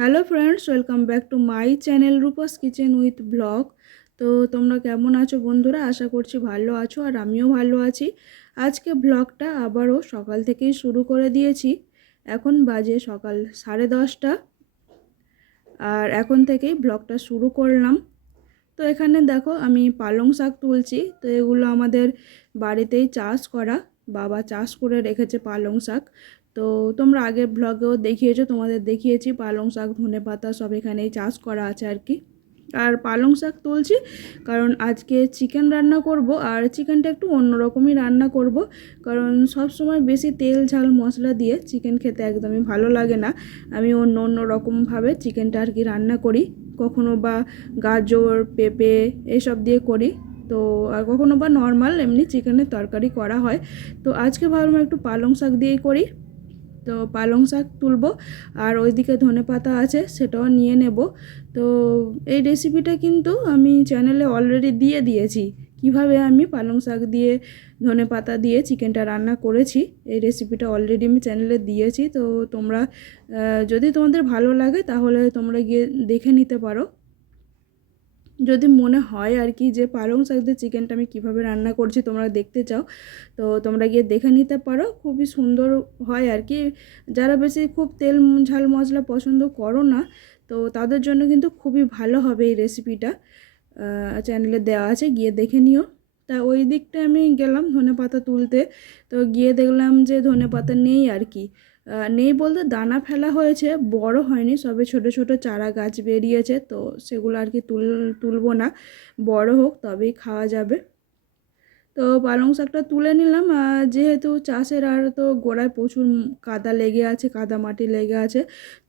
Hello friends, welcome back to my channel Rupa's kitchen with blog. তো তোমরা কেমন আছো বন্ধুরা? আশা করছি ভালো আছো, আর আমিও ভালো আছি। আজকে ব্লগটা আবারও সকাল থেকেই শুরু করে দিয়েছি। এখন বাজে সকাল 10:30, আর এখন থেকেই ব্লগটা শুরু করলাম। তো এখানে দেখো আমি পালং শাক তুলছি। তো এগুলো আমাদের বাড়িতেই চাষ করা, বাবা চাষ করে রেখেছে পালং শাক। তো তোমরা আগের ব্লগেও দেখিয়েছো, তোমাদের দেখিয়েছি পালং শাক, ধনেপাতা সব এখানেই চাষ করা আছে আর কি। আর পালং শাক তুলছি কারণ আজকে চিকেন রান্না করব, আর চিকেনটা একটু অন্যরকমই রান্না করব। কারণ সব সময় বেশি তেল ঝাল মশলা দিয়ে চিকেন খেতে একদমই ভালো লাগে না। আমি অন্য রকমভাবে চিকেনটা আর কি রান্না করি। কখনো বা গাজর, পেঁপে এইসব দিয়ে করি। তো আর কখনো বা নর্মাল এমনি চিকেনের তরকারি করা হয়। তো আজকে ভাবলাম একটু পালং শাক দিয়েই করি। তো পালং শাক তুলবো, আর ওইদিকে ধনেপাতা আছে সেটাও নিয়ে নেব। তো এই রেসিপিটা কিন্তু আমি চ্যানেলে অলরেডি দিয়ে দিয়েছি, কিভাবে আমি পালং শাক দিয়ে ধনেপাতা দিয়ে চিকেনটা রান্না করেছি। এই রেসিপিটা অলরেডি আমি চ্যানেলে দিয়েছি। তো তোমরা যদি তোমাদের ভালো লাগে তাহলে তোমরা গিয়ে দেখে নিতে পারো, যদি মনে হয় আর কি যে পালং শাক দিয়ে চিকেনটা আমি কীভাবে রান্না করছি তোমরা দেখতে চাও। তো তোমরা গিয়ে দেখে নিতে পারো, খুবই সুন্দর হয় আর কি। যারা বেশি খুব তেল ঝাল মশলা পছন্দ করো না, তো তাদের জন্য কিন্তু খুবই ভালো হবে এই রেসিপিটা। চ্যানেলে দেওয়া আছে, গিয়ে দেখে নিও। তা ওই দিকটা আমি গেলাম ধনেপাতা তুলতে। তো গিয়ে দেখলাম যে ধনেপাতা নেই আর কি। নেই বলতে দানা ফেলা হয়েছে, বড় হয়নি, সবে ছোট ছোট চারা গাছ বেরিয়েছে। তো সেগুলো আর কি তুলবো না, বড় হোক তবেই খাওয়া যাবে। তো পালং শাকটা তুলে নিলাম। যেহেতু চাষের, আর তো গোড়ায় প্রচুর কাদা লেগে আছে, কাদা মাটি লেগে আছে।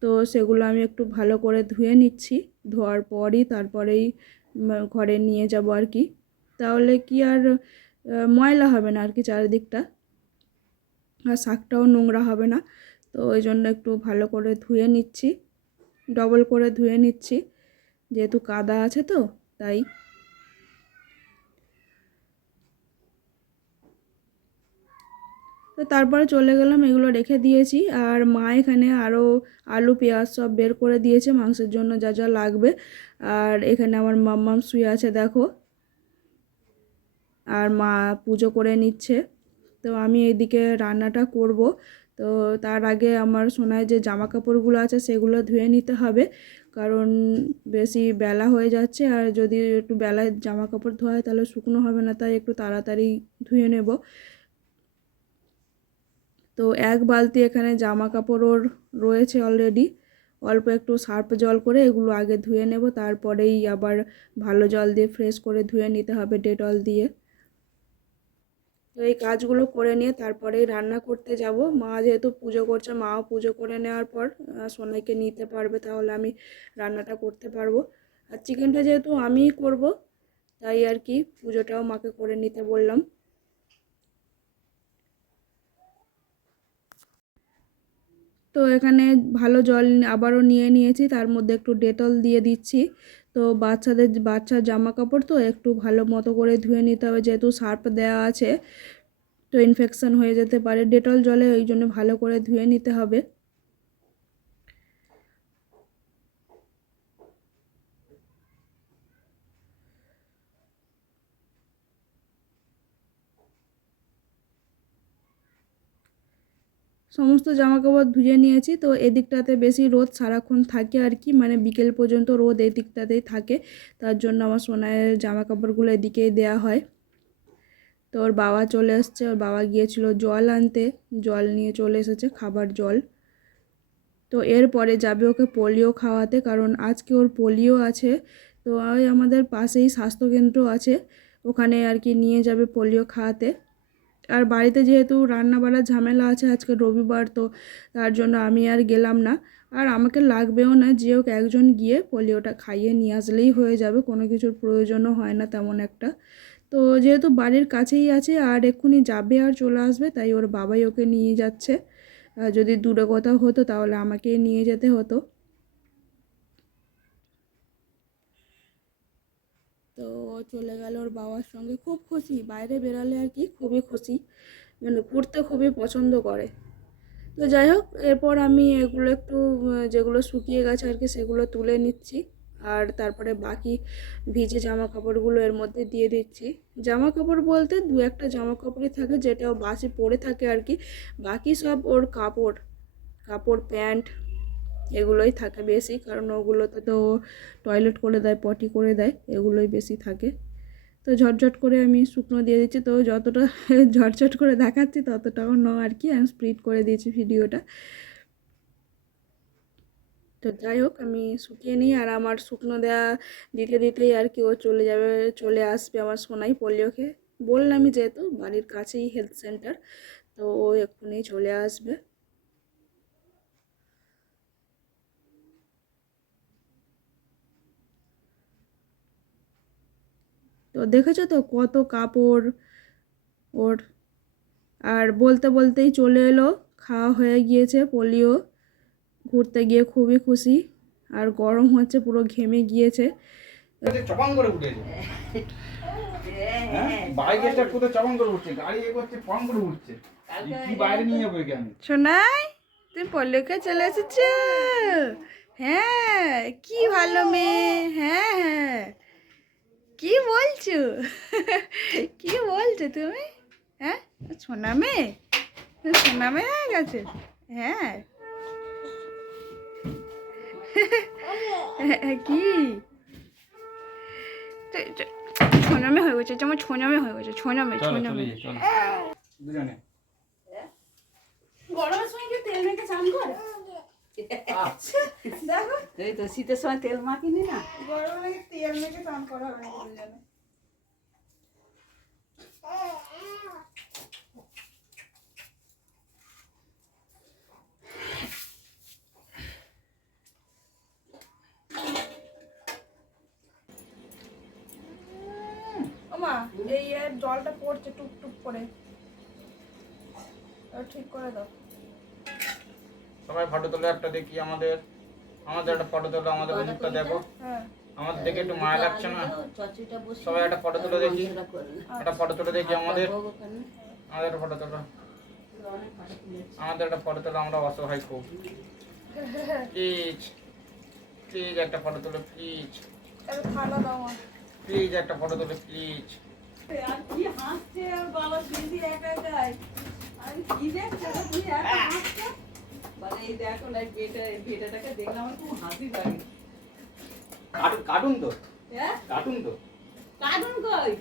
তো সেগুলো আমি একটু ভালো করে ধুয়ে নিচ্ছি। ধোয়ার পরই তারপরেই ঘরে নিয়ে যাব আর কি। তাহলে কি আর ময়লা হবে না আর কি চারিদিকটা, আর শাকটাও নোংরা হবে না। তো ওই জন্য একটু ভালো করে ধুয়ে নিচ্ছি, ডবল করে ধুয়ে নিচ্ছি, যেহেতু কাদা আছে তো তাই। তো তারপরে চলে গেলাম, এগুলো রেখে দিয়েছি। আর মা এখানে আরও আলু পেঁয়াজ সব বের করে দিয়েছে মাংসের জন্য যা যা লাগবে। আর এখানে আমার মাম্মাম শুয়ে আছে দেখো, আর মা পুজো করে নিচ্ছে। তো আমি এইদিকে রান্নাটা করব। তো তার আগে আমার সোনায় যে জামা কাপড়গুলো আছে সেগুলো ধুয়ে নিতে হবে, কারণ বেশি বেলা হয়ে যাচ্ছে। আর যদি একটু বেলায় জামা কাপড় ধোয়া হয় তাহলে শুকনো হবে না, তাই একটু তাড়াতাড়ি ধুয়ে নেব। তো এক বালতি এখানে জামা কাপড় ওর রয়েছে অলরেডি। অল্প একটু সার্ফ জল করে এগুলো আগে ধুয়ে নেব, তারপরেই আবার ভালো জল দিয়ে ফ্রেশ করে ধুয়ে নিতে হবে ডেটল দিয়ে। তো এই কাজগুলো করে নিয়ে তারপরেই রান্না করতে যাব। মা যেহেতু পুজো করছে, মাও পুজো করে নেওয়ার পর সোনাইকে নিতে পারবে, তাহলে আমি রান্নাটা করতে পারবো। আর চিকেনটা যেহেতু আমিই করব, তাই আর কি পুজোটাও মাকে করে নিতে বললাম। তো এখানে ভালো জল আবারও নিয়ে নিয়েছি, তার মধ্যে একটু ডেটল দিয়ে দিচ্ছি। তো বাচ্চার জামা কাপড় তো একটু ভালো মতো করে ধুয়ে নিতে হবে, যেহেতু সার্ফ দেওয়া আছে তো ইনফেকশন হয়ে যেতে পারে ডেটল জলে, ওই জন্য ভালো করে ধুয়ে নিতে হবে। সমস্ত জামা কাপড় ধুয়ে নিয়েছি। তো এদিকটাতে বেশি রোদ সারাক্ষণ থাকে আর কি, মানে বিকেল পর্যন্ত রোদ এদিকটাতেই থাকে। তার জন্য আমার সোনায়ের জামা কাপড়গুলো এদিকেই দেওয়া হয়। তো ওর বাবা চলে এসছে, ওর বাবা গিয়েছিল জল আনতে, জল নিয়ে চলে এসেছে, খাবার জল। তো এরপরে যাবে ওকে পোলিও খাওয়াতে, কারণ আজকে ওর পোলিও আছে। তো ওই আমাদের পাশেই স্বাস্থ্যকেন্দ্র আছে, ওখানে আর কি নিয়ে যাবে পোলিও খাওয়াতে। আর বাড়িতে যেহেতু রান্না বাড়ার ঝামেলা আছে, আজকে রবিবার, তো তার জন্য আমি আর গেলাম না। আর আমাকে লাগবেও না, যে ওকে একজন গিয়ে পোলিওটা খাইয়ে নিয়ে আসলেই হয়ে যাবে, কোনো কিছুর প্রয়োজনও হয় না তেমন একটা। তো যেহেতু বাড়ির কাছেই আছে আর এক্ষুনি যাবে আর চলে আসবে, তাই ওর বাবাই ওকে নিয়ে যাচ্ছে। যদি দূরে কোথাও হতো তাহলে আমাকেই নিয়ে যেতে হতো। তো ও চলে গেল ওর বাবার সঙ্গে, খুব খুশি, বাইরে বেরালে আর কি খুবই খুশি, মানে ঘুরতে খুবই পছন্দ করে। তো তো যাই হোক, এরপর আমি এগুলো একটু যেগুলো শুকিয়ে গেছে আর কি সেগুলো তুলে নিচ্ছি, আর তারপরে বাকি ভিজে জামা কাপড়গুলো এর মধ্যে দিয়ে দিচ্ছি। জামা কাপড় বলতে দু একটা জামা কাপড়ই থাকে যেটা ও বাসি পরে থাকে আর কি, বাকি সব ওর কাপড় কাপড় প্যান্ট এগুলোই থাকে বেশি, কারণ ওগুলোতে তো টয়লেট করে দেয়, পটি করে দেয়, এগুলোই বেশি থাকে। তো ঝটঝট করে আমি শুকনো দিয়ে দিচ্ছি, তো যতটা ঝটঝট করে দেখাচ্ছি ততটাও নয় আর কি, আমি স্প্লিট করে দিয়েছি ভিডিওটা। তো যাই হোক, আমি শুকিয়ে নিই, আর আমার শুকনো দেওয়া দিতে দিতেই আর কি ও চলে যাবে, চলে আসবে আমার সোনাই পোলিওকে বললামই, যেহেতু বাড়ির কাছেই হেলথ সেন্টার, তো ও এক্ষুনি চলে আসবে। তো দেখেছো তো কত কাপড় ওর, আর বলতে বলতেই চলে এলো, খাওয়া হয়ে গিয়েছে পোলিও, ঘুরতে গিয়ে খুবই খুশি, আর গরম হচ্ছে, পুরো ঘেমে গিয়েছে। চপাং করে উঠেছে, হ্যাঁ বাইকেরটা কোথায় চপাং করে উঠছে, গাড়ি এগোচ্ছে ফং করে উঠছে, কি বাইরে নিয়ে যাবো একে আমি। শোনাই, তুমি পোলিওকে চলে এসেছো? হ্যাঁ, কি ভালো মেয়ে, হ্যাঁ হ্যাঁ, কি বলছো? কি বলছো তুমি? হ্যাঁ, সোনা মেয়ে, সোনা মেয়ে হয়ে গেছে। হ্যাঁ, কি ছোনামে হয়ে গেছে, যেমন ছোনামে হয়ে গেছে, ছোনামে ছোনামে। দুজনে গরমের সময় কি তেল মেখে চান করে? দেখো, এই তো শীতের সময় তেল মাখিনি না, গরমে তেল মেখে চান করা হয় না দুজনে। ওমা, এই এর জলটা পড়ছে টুপ টুপ করে, ঠিক করে দাও। সবাই ফটো তোলো একটা, দেখি আমাদের আমাদের একটা ফটো তোলো, আমাদের মুখটা দেখো, হ্যাঁ, আমাদের দেখে একটু মায়া লাগছে না? চচিটা বসে সবাই একটা ফটো তুলে দেখি, একটা ফটো তুলে দেখি আমাদের, ওখানে আমাদের একটা ফটো তোলো, অনেক পাশে তুলেছে। আমাদের একটা ফটো তোলো, আমরা অসহায় খুব, প্লিজ প্লিজ একটা ফটো তোলো, প্লিজ একটু ঠান্ডা দাও মা। প্লিজ একটা ফটো তোলো, প্লিজ। আর কি হাসছে আর বাবা দিদি একা একাই, আমি কি দেখছো তুই একা হাসছো, মানে এই দেখো লাইক বেটাটাকে দেখলে আমার খুব হাসি লাগে। কার্টুন তো, হ্যাঁ কার্টুন তো, কার্টুন কই,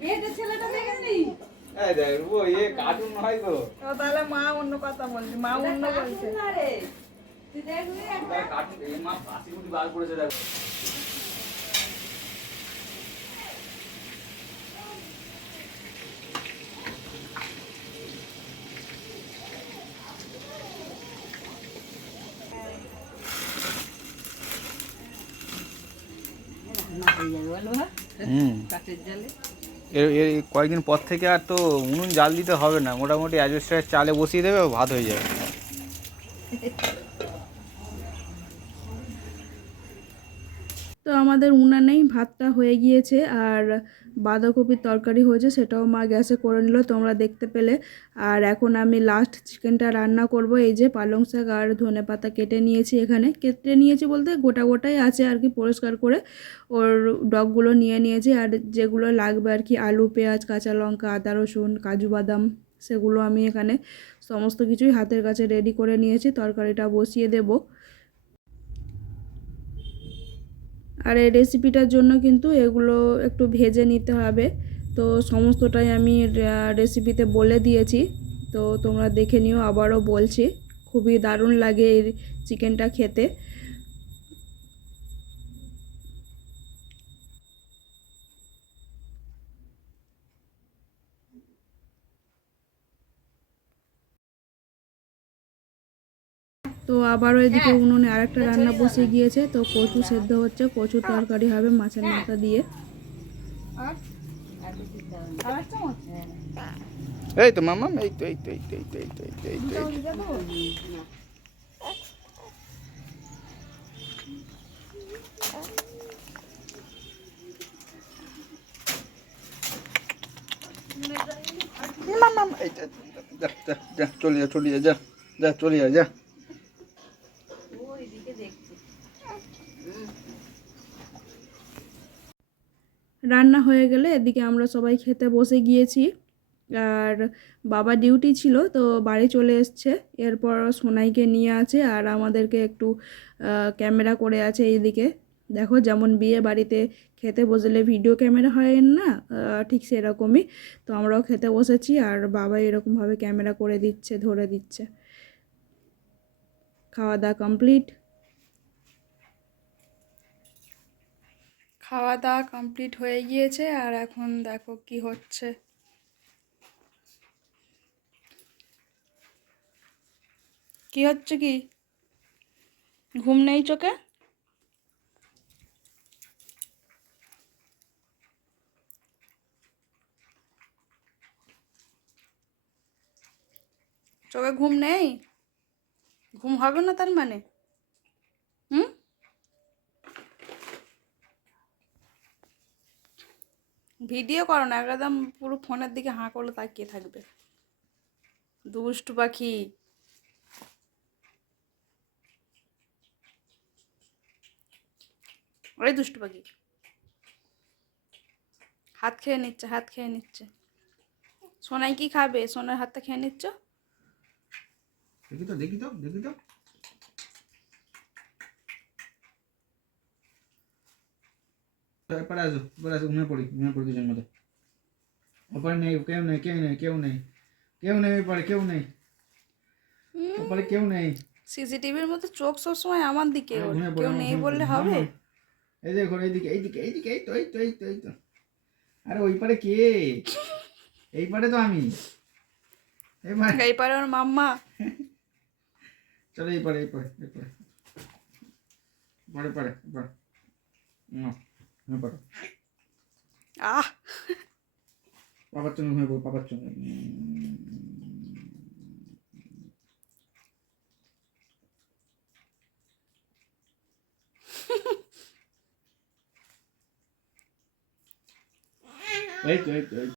বেটের ছেলেটা দেখেছি। এই দেখ ও এ কার্টুন নয় তো, ও তাহলে মা অন্য কথা বলছে, মা অন্য বলছে। না রে তুই দেখলি একটা কার্টুন এই মা বাসি গুটি বার করেছে দেখো। রান্না হয়ে যাবে বলো, কাঠের জালে। এর কয়েকদিন পর থেকে আর তো উনুন জাল দিতে হবে না, মোটামুটি অ্যাডজাস্টারের চালে বসিয়ে দেবে, ভাত হয়ে যাবে। তো আমাদের উনানেই ভাতটা হয়ে গিয়েছে, আর বাঁধাকপির তরকারি হয়েছে, সেটাও মা গ্যাসে করে নিল, তোমরা দেখতে পেলে। আর এখন আমি লাস্ট চিকেনটা রান্না করব। এই যে পালং শাক আর ধনেপাতা কেটে নিয়েছি, এখানে কেটে নিয়েছি বলতে গোটা গোটাই আছে আর কি, পরিষ্কার করে ওর ডগগুলো নিয়ে নিয়েছি, আর যেগুলো লাগবে আর কি আলু, পেঁয়াজ, কাঁচা লঙ্কা, আদা রসুন, কাজু বাদাম, সেগুলো আমি এখানে সমস্ত কিছুই হাতের কাছে রেডি করে নিয়েছি, তরকারিটা বসিয়ে দেবো। আর এই রেসিপিটার জন্য কিন্তু এগুলো একটু ভেজে নিতে হবে, তো সমস্তটাই আমি রেসিপিতে বলে দিয়েছি, তো তোমরা দেখে নিও, আবারও বলছি, খুবই দারুণ লাগে এই চিকেনটা খেতে। তো আবারও এদিকে উনুনে আরেকটা রান্না বসে গিয়েছে, তো কচু সেদ্ধ হচ্ছে, কচুর তরকারি হবে মাছের মাথা দিয়ে। এই তো মামা, এই তো এই তো এই তো এই তো এই তো এই তো এই তো মামা, এই যা চলে যা, চলে যা, চলে যা, যা। যা চলে যা যা। ও এদিকে দেখছে। রান্না হয়ে গেলে এদিকে আমরা সবাই খেতে বসে গিয়েছি। আর বাবা ডিউটি ছিল তো বাড়ি চলে এসছে, এরপর সোনাইকে নিয়ে আছে আর আমাদেরকে একটু ক্যামেরা করে আছে এইদিকে। দেখো যেমন বিয়ে বাড়িতে খেতে বসলে ভিডিও ক্যামেরা হয় না, ঠিক সেরকমই। তো আমরাও খেতে বসেছি আর বাবা এরকমভাবে ক্যামেরা করে দিচ্ছে, ধরে দিচ্ছে। খাওয়া দাওয়া কমপ্লিট। খাওয়া দাওয়া কমপ্লিট হয়ে গিয়েছে আর এখন দেখো কি হচ্ছে। কি হচ্ছে কি? ঘুম নেই চোখে? চোখে ঘুম নেই? ঘুম হবে না তার মানে? হুম? ভিডিও করো না, একদম পুরো ফোনের দিকে হাঁ করলে তাকিয়ে থাকবে। দুষ্টু পাখি। ওই দুষ্টু পাখি হাত খেয়ে নিচ্ছে, হাত খেয়ে নিচ্ছে। সোনাই কি খাবে? সোনার হাতটা খেয়ে নিচ্ছ। দেখি তো দেখি তো দেখি তো। এরপরে আসো, এরপরে আসো, ঘুমিয়ে পড়ি দুজন মতো। ওপরে নেই, কেউ নেই, কেউ নেই, কেউ নেই, কেউ নেই, ওপরে কেউ নেই, ওপরে কেউ নেই। সিসিটিভির মতো চোখ সবসময় আমার দিকে, ওর ঘুমিয়ে পড়ি, কেউ আমার নেই ঘুমিয়ে বললে পড়ি। হবে? এই দেখো এইদিকে এইদিকে এইদিকে, এই তো এই তো এই তো এই তো এই তো। আরে ওই পারে কে? এই পারে তো আমি। এবার এইবারে ওর মাম্মা। চলো এই পারে এই পারে এই পারে পরে পরে পরে ঘুমিয়ে পড়ো। আহ পাপার সঙ্গে ঘুমিয়ে পড়ো, পাপার সঙ্গে। এই তো এই তো এই তো।